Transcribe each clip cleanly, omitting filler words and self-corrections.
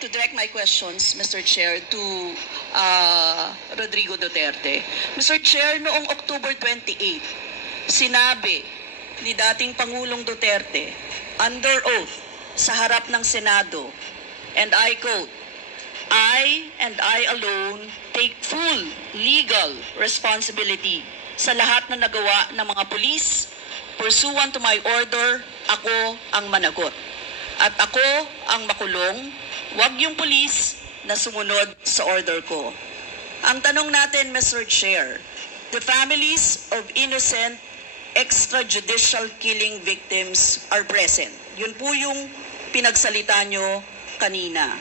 To direct my questions, Mr. Chair, to Rodrigo Duterte. Mr. Chair, noong October 28, sinabi ni dating Pangulong Duterte, under oath, sa harap ng Senado, and I quote, I and I alone take full legal responsibility sa lahat na nagawa ng mga pulis. Pursuant to my order, ako ang managot. At ako ang makulong, wag yung pulis na sumunod sa order ko. Ang tanong natin, Mr. Chair, the families of innocent extrajudicial killing victims are present. Yun po yung pinagsalita nyo kanina.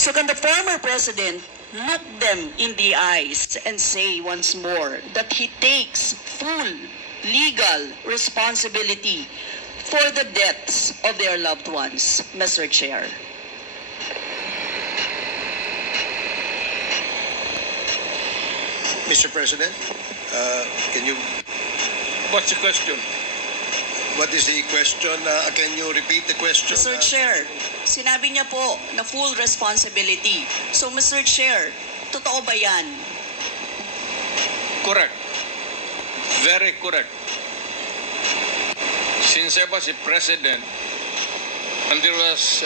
So can the former president look them in the eyes and say once more that he takes full legal responsibility for the deaths of their loved ones, Mr. Chair? Mr. President, can you... What's the question? What is the question? Can you repeat the question? Mr. Chair, sinabi niya po na full responsibility. So, Mr. Chair, totoo ba yan? Correct. Very correct. Since I was a president, and there was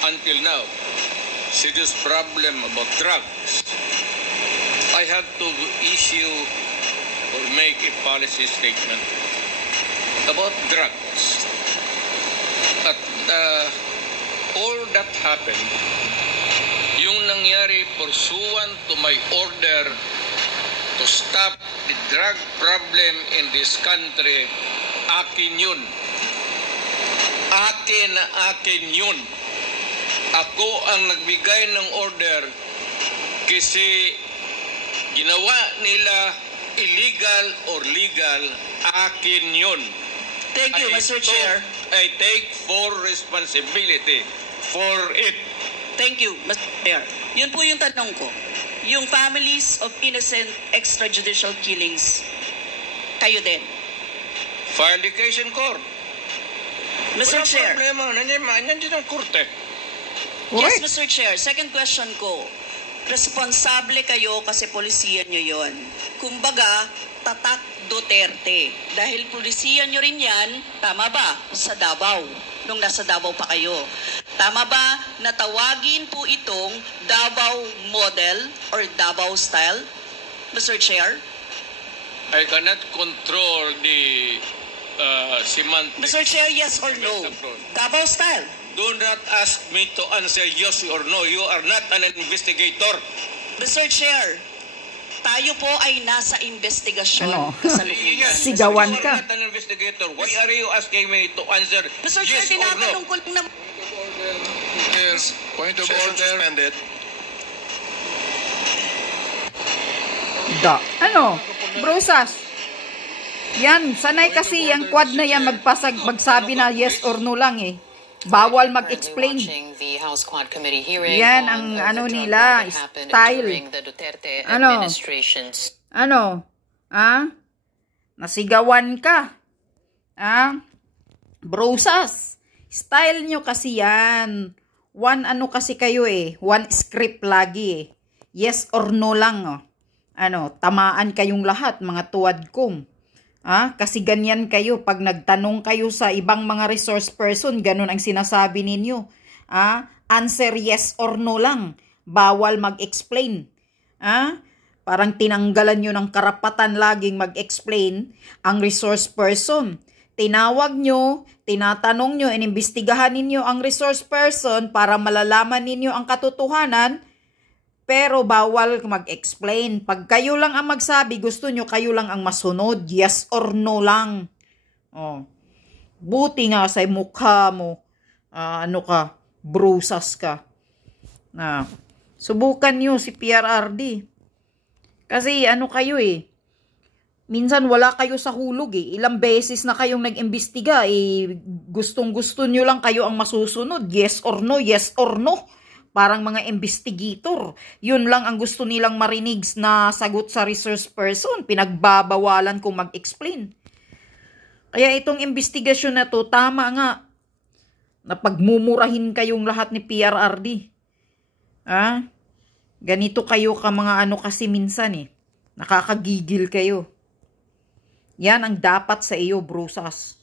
until now, serious problem about drugs, I had to issue or make a policy statement about drugs. At all that happened, yung nangyari pursuant to my order to stop the drug problem in this country, akin yun. Akin yun. Ako ang nagbigay ng order kasi ginawa nila illegal or legal, akin yun. Thank you, Mr. Chair. I take full responsibility for it. Thank you, Mr. Chair. Yun po yung tanong ko. Yung families of innocent extrajudicial killings, kayo din. File the case in court. Mr. Walang Chair. problema. Nandiyan ang korte. Yes, Mr. Chair. Second question ko. Responsable kayo kasi polisiyan nyo yon. Kumbaga, tatak Duterte. Dahil polisiyan nyo rin yan, tama ba? Sa Davao. Nung nasa Davao pa kayo. Tama ba na tawagin po itong Davao model or Davao style? Mr. Chair? I cannot control the semantics. Mr. Chair, yes or no? Davao style. Do not ask me to answer yes or no. You are not an investigator. Mr. Chair, tayo po ay nasa investigasyon. Ano? Yes, Sigawan you ka. are not an investigator. Why are you asking me to answer Mr. yes Chair, or no? tinatanong ko lang na... Point of order. Suspended. Ano? Brusas. Yan, sanay kasi yung quad na yan magsabi na yes or no lang eh. Bawal mag-explain. Yan ang ano nila, style. Ano? Nasigawan ka. Brusas. Style nyo kasi yan. One ano kasi kayo eh. One script lagi eh. Yes or no lang oh. Tamaan kayong lahat, mga tuwad kong. Kasi ganyan kayo. Pag nagtanong kayo sa ibang mga resource person, ganun ang sinasabi ninyo. Answer yes or no lang. Bawal mag-explain. Parang tinanggalan nyo ng karapatan laging mag-explain ang resource person. Tinawag nyo, tinatanong nyo, inimbestigahan ninyo ang resource person para malalaman ninyo ang katotohanan, pero bawal mag-explain. Pag kayo lang ang magsabi, gusto nyo kayo lang ang masunod. Yes or no lang. Buti nga sa mukha mo. Brusas ka. Subukan nyo si PRRD. Kasi kayo eh. Minsan wala kayo sa hulog eh. Ilang beses na kayong nag-imbestiga eh. Gustong-gusto nyo lang kayo ang masusunod. Yes or no, yes or no. Parang mga investigator. Yun lang ang gusto nilang marinig na sagot sa resource person. Pinagbabawalan kung mag-explain. Kaya itong investigasyon na to, tama nga. Na pagmumurahin kayong lahat ni PRRD. Ganito kayo ka mga ano kasi minsan eh. Nakakagigil kayo. Yan ang dapat sa iyo, brusas.